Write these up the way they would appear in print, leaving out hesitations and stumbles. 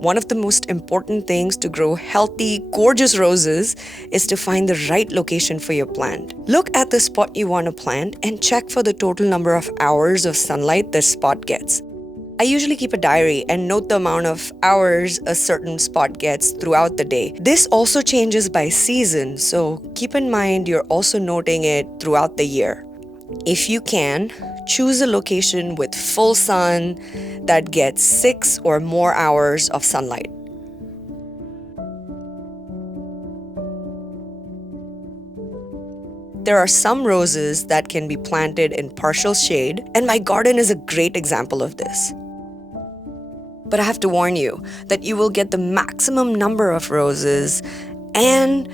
One of the most important things to grow healthy, gorgeous roses is to find the right location for your plant. Look at the spot you want to plant and check for the total number of hours of sunlight this spot gets. I usually keep a diary and note the amount of hours a certain spot gets throughout the day. This also changes by season, so keep in mind you're also noting it throughout the year. If you can, choose a location with full sun that gets 6 or more hours of sunlight. There are some roses that can be planted in partial shade, and my garden is a great example of this. But I have to warn you that you will get the maximum number of roses and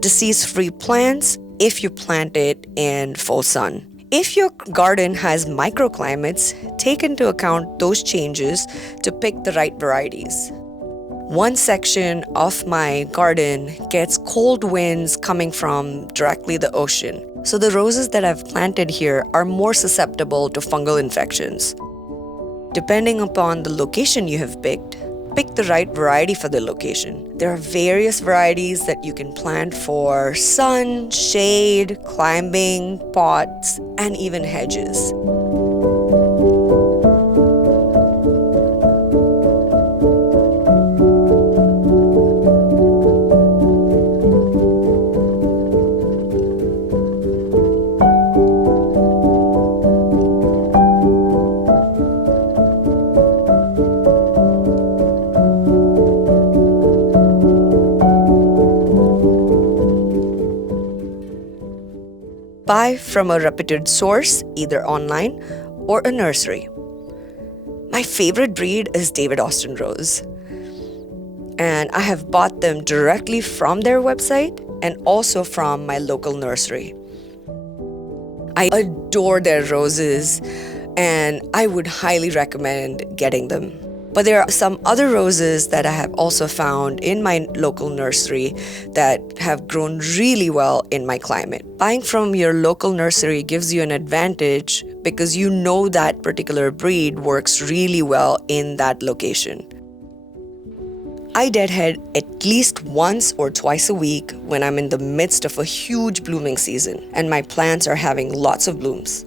disease-free plants if you plant it in full sun. If your garden has microclimates, take into account those changes to pick the right varieties. One section of my garden gets cold winds coming from directly the ocean, so the roses that I've planted here are more susceptible to fungal infections. Depending upon the location you have picked, pick the right variety for the location. There are various varieties that you can plant for sun, shade, climbing, pots, and even hedges. Buy from a reputed source, either online or a nursery. My favorite breed is David Austin Rose, and I have bought them directly from their website and also from my local nursery. I adore their roses, and I would highly recommend getting them. But there are some other roses that I have also found in my local nursery that have grown really well in my climate. Buying from your local nursery gives you an advantage because you know that particular breed works really well in that location. I deadhead at least once or twice a week when I'm in the midst of a huge blooming season and my plants are having lots of blooms.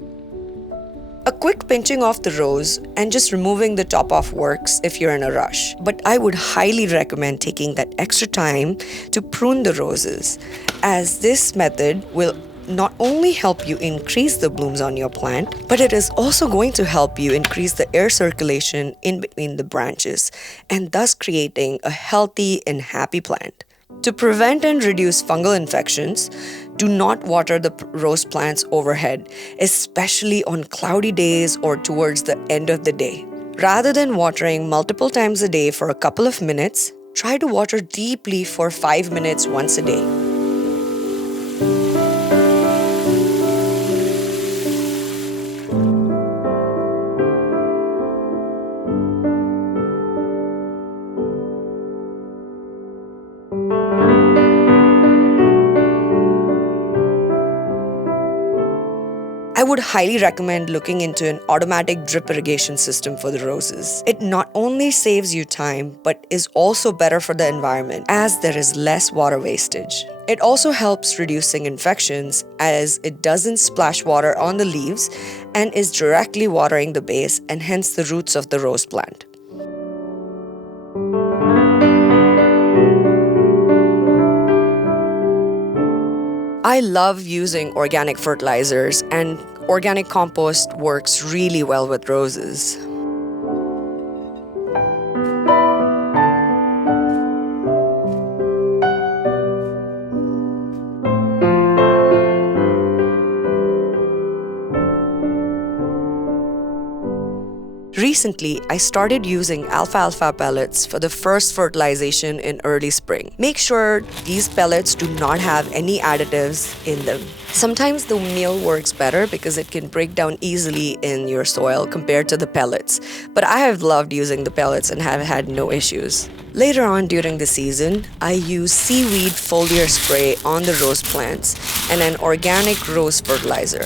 A quick pinching off the rose and just removing the top off works if you're in a rush. But I would highly recommend taking that extra time to prune the roses, as this method will not only help you increase the blooms on your plant, but it is also going to help you increase the air circulation in between the branches and thus creating a healthy and happy plant. To prevent and reduce fungal infections, do not water the rose plants overhead, especially on cloudy days or towards the end of the day. Rather than watering multiple times a day for a couple of minutes, try to water deeply for 5 minutes once a day. I would highly recommend looking into an automatic drip irrigation system for the roses. It not only saves you time, but is also better for the environment as there is less water wastage. It also helps reducing infections as it doesn't splash water on the leaves and is directly watering the base and hence the roots of the rose plant. I love using organic fertilizers, and organic compost works really well with roses. Recently, I started using alfalfa pellets for the first fertilization in early spring. Make sure these pellets do not have any additives in them. Sometimes the meal works better because it can break down easily in your soil compared to the pellets, but I have loved using the pellets and have had no issues. Later on during the season, I use seaweed foliar spray on the rose plants and an organic rose fertilizer.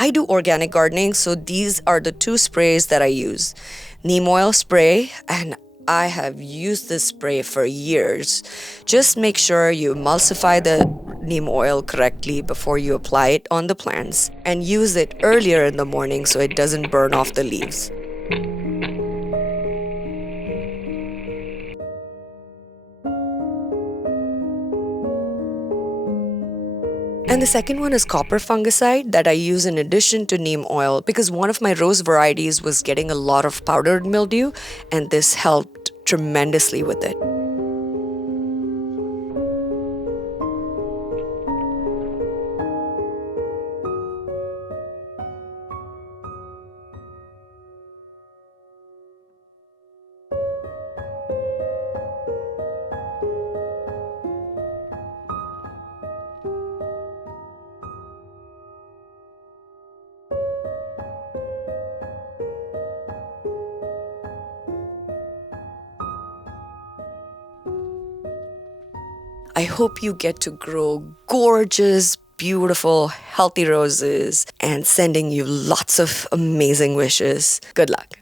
I do organic gardening, so these are the two sprays that I use. Neem oil spray, and I have used this spray for years. Just make sure you emulsify the neem oil correctly before you apply it on the plants, and use it earlier in the morning so it doesn't burn off the leaves. And the second one is copper fungicide that I use in addition to neem oil because one of my rose varieties was getting a lot of powdered mildew, and this helped tremendously with it. I hope you get to grow gorgeous, beautiful, healthy roses, and sending you lots of amazing wishes. Good luck.